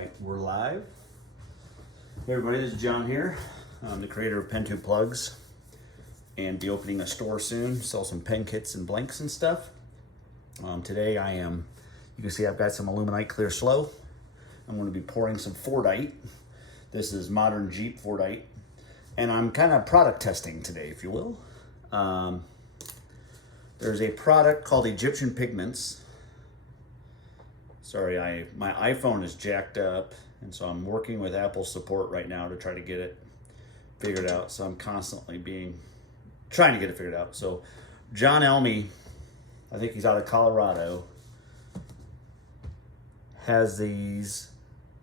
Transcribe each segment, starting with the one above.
right, we're live. Hey everybody, this is John here. I'm the creator of Pen Tube Plugs and be opening a store soon, sell some pen kits and blanks and stuff. Today you can see I've got some Aluminite Clear Slow. I'm going to be pouring some Fordite. This is Modern Jeep Fordite. And I'm kind of product testing today, if you will. There's a product called Egyptian Pigments. Sorry, my iPhone is jacked up, and so I'm working with Apple support right now to try to get it figured out. So I'm constantly trying to get it figured out. So John Elmy, I think he's out of Colorado, has these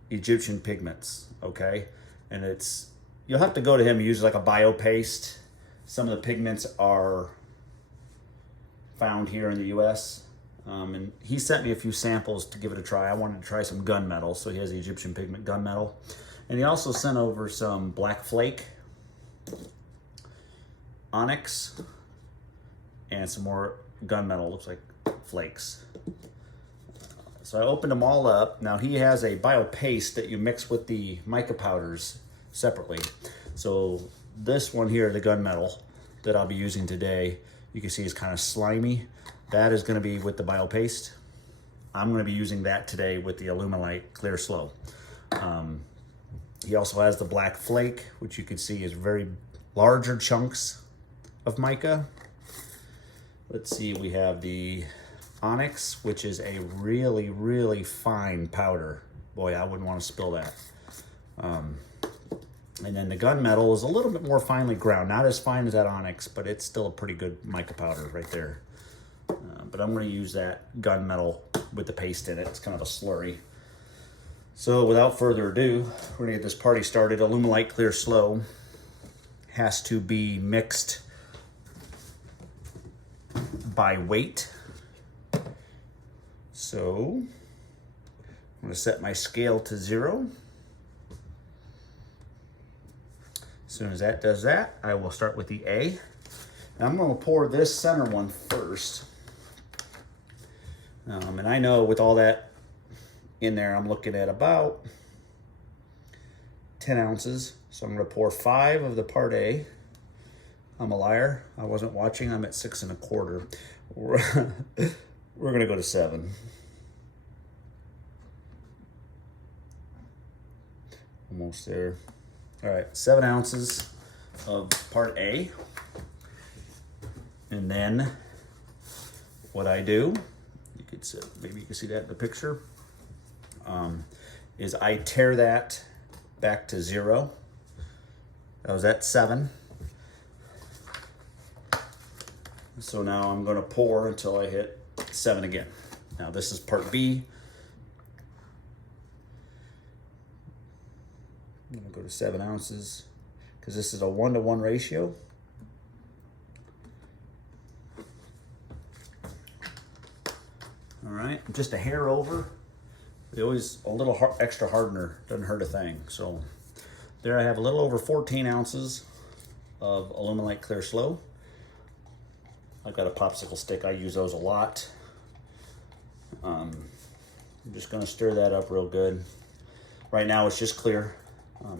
Egyptian Pigments, okay? And you'll have to go to him. He uses like a BioPaste. Some of the pigments are found here in the US. And he sent me a few samples to give it a try. I wanted to try some gunmetal, so he has the Egyptian Pigment gunmetal. And he also sent over some black flake, onyx, and some more gunmetal, looks like flakes. So I opened them all up. Now he has a BioPaste that you mix with the mica powders separately. So this one here, the gunmetal that I'll be using today, you can see is kind of slimy. That is going to be with the BioPaste. I'm going to be using that today with the Aluminite Clear Slow. He also has the black flake, which you can see is very larger chunks of mica. Let's see, we have the onyx, which is a really, really fine powder. Boy, I wouldn't want to spill that. And then the gunmetal is a little bit more finely ground. Not as fine as that onyx, but it's still a pretty good mica powder right there. But I'm going to use that gunmetal with the paste in it. It's kind of a slurry. So without further ado, we're going to get this party started. Aluminite Clear Slow has to be mixed by weight. So I'm going to set my scale to 0. As soon as that does that, I will start with the A. And I'm going to pour this center one first. And I know with all that in there, I'm looking at about 10 ounces. So I'm going to pour 5 of the part A. I'm a liar. I wasn't watching. I'm at 6 1/4. We're going to go to 7. Almost there. All right, 7 ounces of part A. And then what I do, maybe you can see that in the picture, is I tear that back to 0. I was at 7. So now I'm going to pour until I hit 7 again. Now this is part B. I'm going to go to 7 ounces because this is a 1-to-1 ratio. All right, just a hair over. Always a little extra hardener doesn't hurt a thing. So there I have a little over 14 ounces of Aluminite Clear Slow. I've got a popsicle stick. I use those a lot. I'm just going to stir that up real good. Right now it's just clear.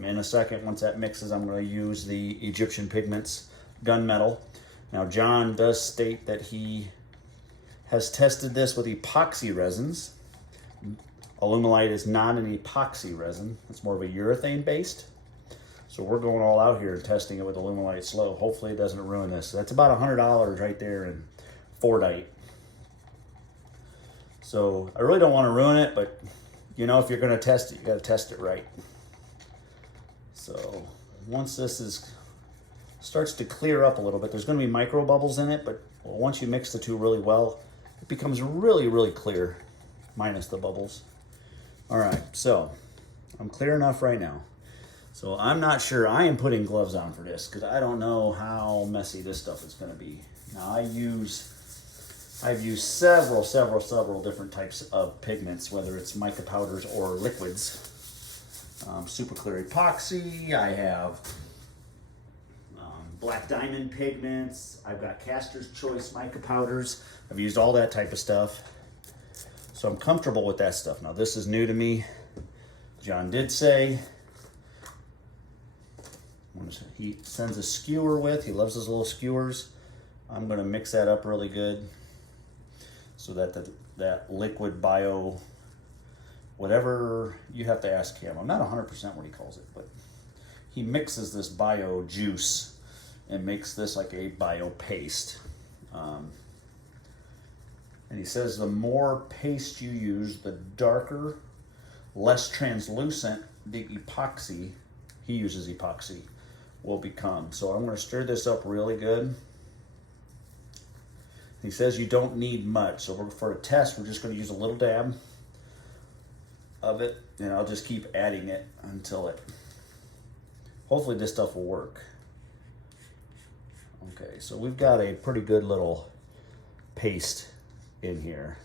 In a second, once that mixes, I'm going to use the Egyptian Pigments gunmetal. Now John does state that he has tested this with epoxy resins. Aluminite is not an epoxy resin. It's more of a urethane based. So we're going all out here and testing it with Aluminite Slow. Hopefully it doesn't ruin this. That's about $100 right there in Fordite. So I really don't want to ruin it, but you know, if you're going to test it, you got to test it right. So once this starts to clear up a little bit, there's going to be micro bubbles in it, but once you mix the two really well, it becomes really, really clear, minus the bubbles. All right, so I'm clear enough right now. So I'm not sure. I am putting gloves on for this because I don't know how messy this stuff is going to be. Now I've used several different types of pigments, whether it's mica powders or liquids. Super clear epoxy. I have black diamond pigments. I've got Caster's Choice mica powders. I've used all that type of stuff. So I'm comfortable with that stuff. Now this is new to me. John did say he sends a skewer with, he loves his little skewers. I'm gonna mix that up really good so that that liquid bio, whatever, you have to ask him. I'm not 100% what he calls it, but he mixes this bio juice and makes this like a bio paste. And he says the more paste you use, the darker, less translucent the epoxy, he uses epoxy, will become. So I'm going to stir this up really good. He says you don't need much, so for a test, we're just going to use a little dab of it, and I'll just keep adding it until it, hopefully this stuff will work. Okay, so we've got a pretty good little paste in here.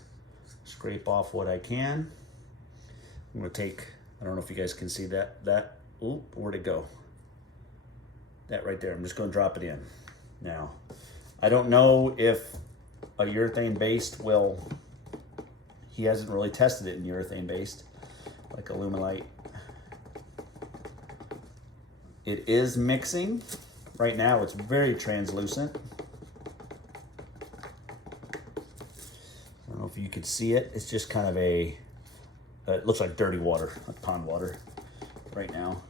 Scrape off what I can. I'm gonna take, I don't know if you guys can see that, oop, where'd it go? That right there, I'm just gonna drop it in. Now, I don't know if a urethane based will, he hasn't really tested it in urethane based, like Alumilite. It is mixing. Right now it's very translucent. I don't know if you could see it. It's just kind of a, it looks like dirty water, like pond water right now.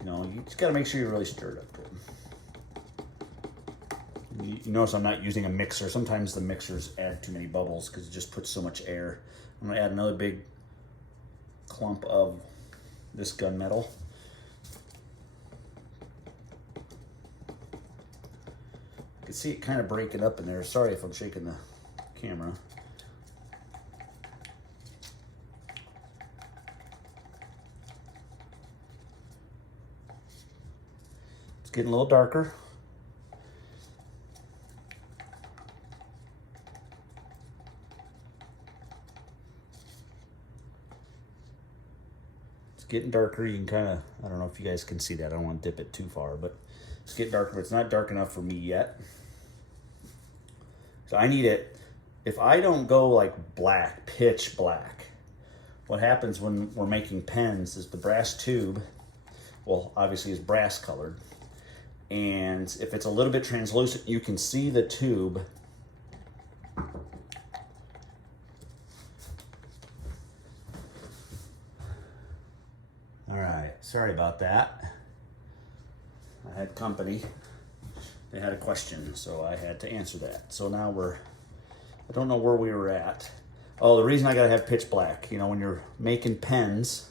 You know, you just gotta make sure you really stir it up good. You notice I'm not using a mixer. Sometimes the mixers add too many bubbles because it just puts so much air. I'm gonna add another big clump of this gunmetal. You can see it kind of breaking up in there. Sorry if I'm shaking the camera. It's getting a little darker. It's getting darker. You can kind of, I don't know if you guys can see that. I don't want to dip it too far, but it's getting darker, but it's not dark enough for me yet. So I need it, if I don't go like black, pitch black, what happens when we're making pens is the brass tube, well, obviously is brass colored. And if it's a little bit translucent, you can see the tube. All right, sorry about that. I had company. They had a question, so I had to answer that. So now I don't know where we were at. Oh, the reason I gotta have pitch black, you know, when you're making pens,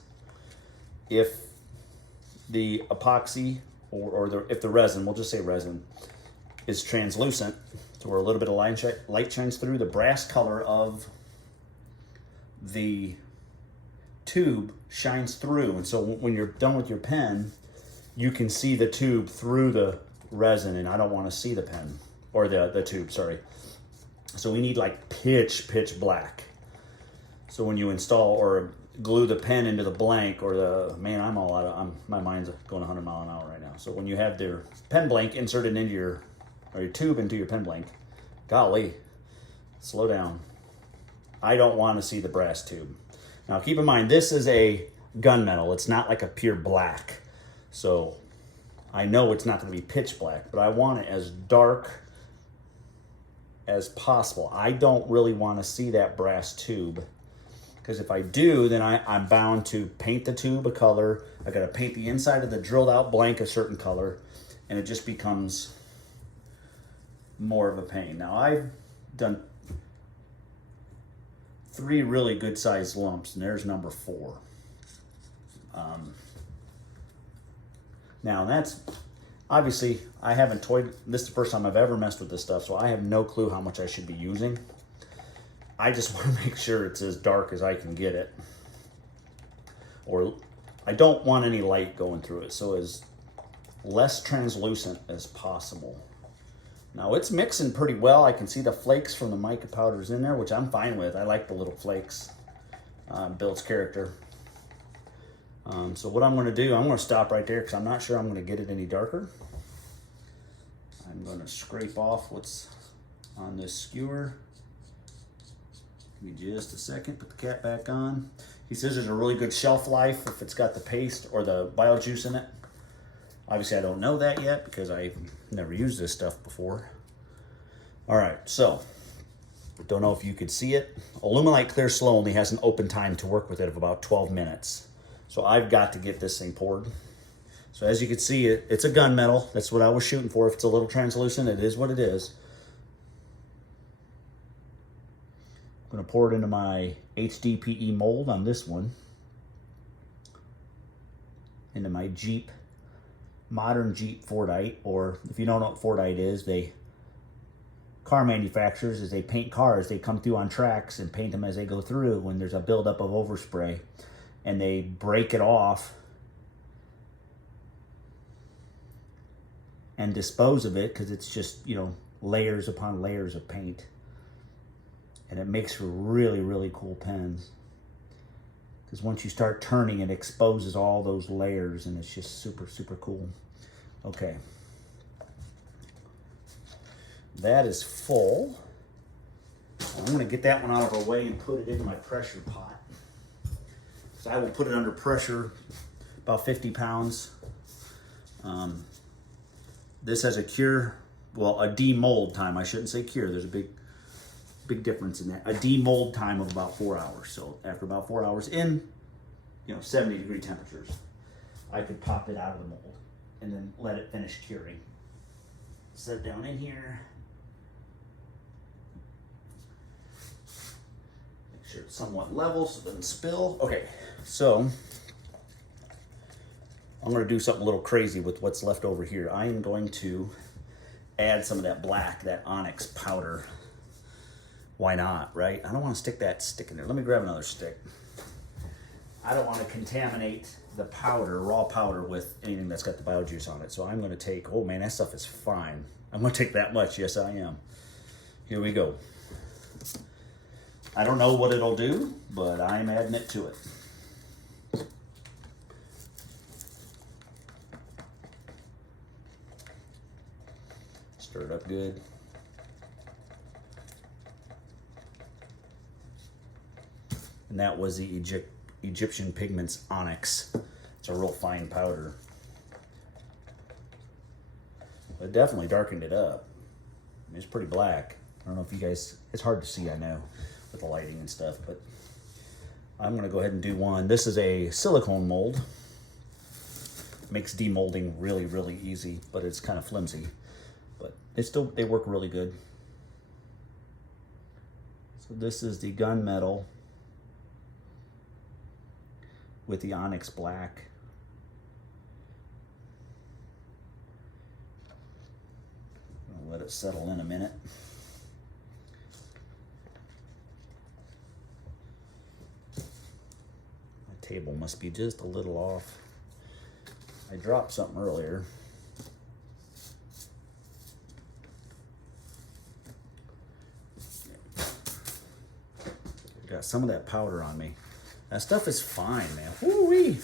if the epoxy if the resin, we'll just say resin, is translucent, so where a little bit of light shines through, the brass color of the tube shines through. And so when you're done with your pen, you can see the tube through the resin, and I don't want to see the pen, or the tube, sorry. So we need like pitch black. So when you install or glue the pen into the blank, or the, man, my mind's going 100 miles an hour right now. So when you have their pen blank inserted into your tube into your pen blank, golly, slow down. I don't want to see the brass tube. Now keep in mind, this is a gunmetal. It's not like a pure black. So I know it's not going to be pitch black, but I want it as dark as possible. I don't really want to see that brass tube, because if I do, then I'm bound to paint the tube a color. I got to paint the inside of the drilled out blank a certain color, and it just becomes more of a pain. Now I've done 3 really good sized lumps, and there's number 4. Now that's, obviously I haven't toyed, this is the first time I've ever messed with this stuff, so I have no clue how much I should be using. I just want to make sure it's as dark as I can get it. Or I don't want any light going through it, so as less translucent as possible. Now it's mixing pretty well. I can see the flakes from the mica powders in there, which I'm fine with. I like the little flakes. Builds character. So what I'm going to do, I'm going to stop right there because I'm not sure I'm going to get it any darker. I'm going to scrape off what's on this skewer. Give me just a second, put the cap back on. He says there's a really good shelf life if it's got the paste or the bio juice in it. Obviously I don't know that yet because I've never used this stuff before. All right, so, don't know if you could see it. Aluminite Clear Slow only has an open time to work with it of about 12 minutes. So I've got to get this thing poured. So as you can see, it's a gunmetal. That's what I was shooting for. If it's a little translucent, it is what it is. I'm gonna pour it into my HDPE mold on this one. Into my Jeep, modern Jeep Fordite, or if you don't know what Fordite is, car manufacturers, as they paint cars, they come through on tracks and paint them as they go through when there's a buildup of overspray. And they break it off and dispose of it because it's just, you know, layers upon layers of paint. And it makes for really, really cool pens. Because once you start turning, it exposes all those layers and it's just super, super cool. Okay. That is full. I'm gonna get that one out of our way and put it in my pressure pot. So I will put it under pressure, about 50 pounds. This has a cure, well, a demold time. I shouldn't say cure, there's a big difference in that. A demold time of about 4 hours. So after about 4 hours in, 70-degree temperatures, I could pop it out of the mold and then let it finish curing. Set it down in here. Make sure it's somewhat level so it doesn't spill. Okay, so I'm going to do something a little crazy with what's left over here. I am going to add some of that black, that onyx powder. Why not, right? I don't want to stick that stick in there. Let me grab another stick. I don't want to contaminate the powder, raw powder, with anything that's got the bio juice on it. So I'm going to take, oh man, that stuff is fine. I'm going to take that much. Yes, I am. Here we go. I don't know what it'll do, but I'm adding it to it. Stir it up good. And that was the Egyptian Pigments Onyx. It's a real fine powder. It definitely darkened it up. It's pretty black. I don't know if you guys, it's hard to see, I know, with the lighting and stuff, but I'm gonna go ahead and do one. This is a silicone mold. Makes demolding really, really easy, but it's kind of flimsy. But they work really good. So this is the gunmetal with the onyx black. I'll let it settle in a minute. My table must be just a little off. I dropped something earlier. Got some of that powder on me. That stuff is fine, man. Woo-wee!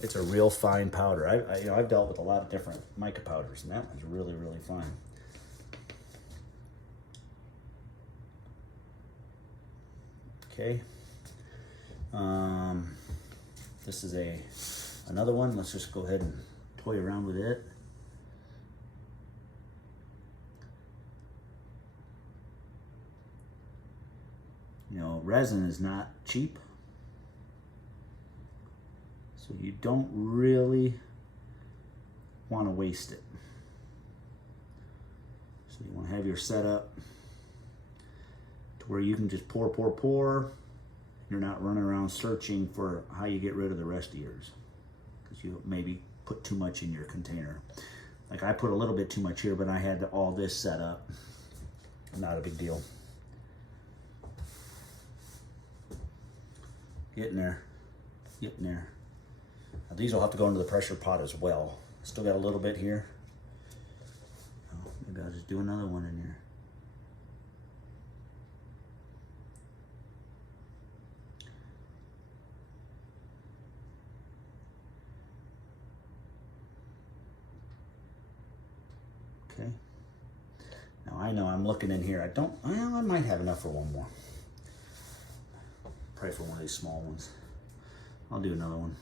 It's a real fine powder. I've dealt with a lot of different mica powders, and that one's really, really fine. Okay. This is another one. Let's just go ahead and toy around with it. Resin is not cheap. So you don't really want to waste it. So you want to have your setup to where you can just pour, pour, pour. You're not running around searching for how you get rid of the rest of yours, because you maybe put too much in your container. Like I put a little bit too much here, but I had all this set up. Not a big deal. Getting there, getting there. Now these will have to go into the pressure pot as well. Still got a little bit here. Oh, maybe I'll just do another one in there. Okay. Now I know I'm looking in here. I might have enough for one more. probably for one of these small ones. I'll do another one.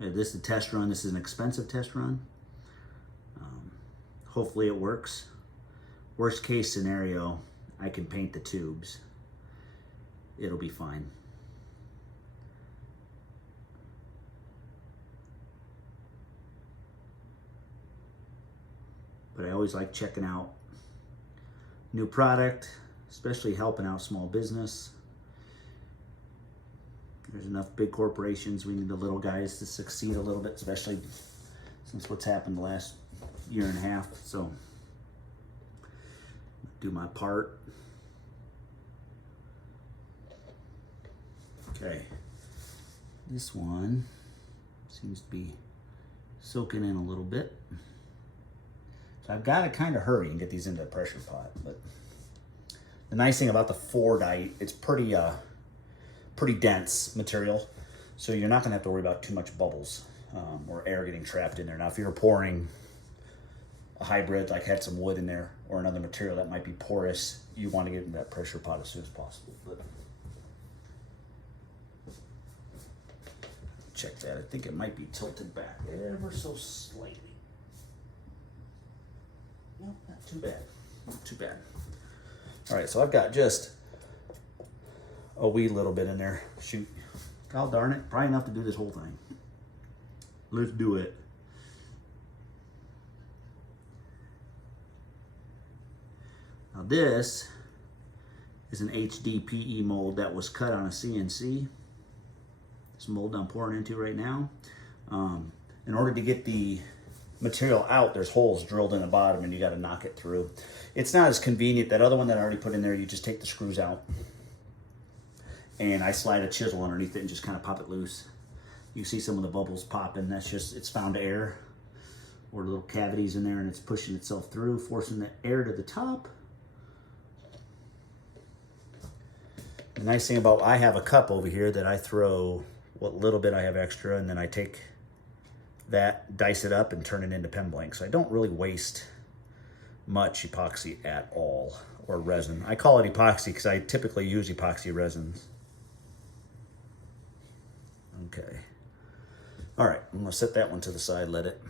Yeah, this is a test run. This is an expensive test run. Hopefully it works. Worst case scenario, I can paint the tubes. It'll be fine. But I always like checking out new product, especially helping out small business. There's enough big corporations. We need the little guys to succeed a little bit, especially since what's happened the last year and a half. So do my part. Okay, this one seems to be soaking in a little bit. So I've got to kind of hurry and get these into the pressure pot. But the nice thing about the Fordite, it's pretty dense material, so you're not gonna have to worry about too much bubbles or air getting trapped in there. Now, if you're pouring a hybrid, like had some wood in there or another material that might be porous, you want to get into that pressure pot as soon as possible. But check that. I think it might be tilted back ever so slightly. No, not too bad. Not too bad. All right, so I've got just a wee little bit in there. Shoot. God darn it. Probably enough to do this whole thing. Let's do it. Now this is an HDPE mold that was cut on a CNC. This mold I'm pouring into right now. In order to get the material out, there's holes drilled in the bottom and you got to knock it through. It's not as convenient. That other one that I already put in there, you just take the screws out and I slide a chisel underneath it and just kind of pop it loose. You see some of the bubbles popping. That's just, it's found air or little cavities in there and it's pushing itself through, forcing the air to the top. The nice thing about, I have a cup over here that I throw what little bit I have extra, and then I take that, dice it up, and turn it into pen blank. So I don't really waste much epoxy at all, or resin. I call it epoxy because I typically use epoxy resins. Okay. All right, I'm gonna set that one to the side, let it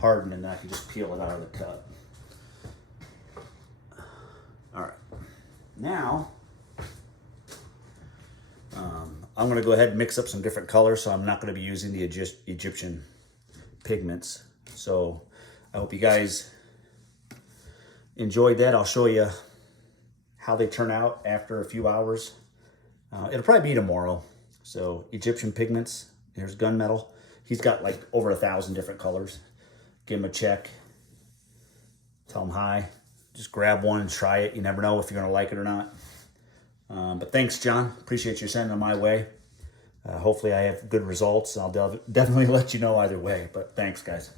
harden, and I can just peel it out of the cup. All right, now I'm gonna go ahead and mix up some different colors, so I'm not gonna be using the Egyptian pigments. So I hope you guys enjoyed that. I'll show you how they turn out after a few hours. It'll probably be tomorrow. So Egyptian pigments, here's gunmetal. He's got like over 1,000 different colors. Give him a check, tell him hi. Just grab one and try it. You never know if you're gonna like it or not. But thanks, John. Appreciate you sending them my way. Hopefully I have good results. I'll definitely let you know either way, but thanks, guys.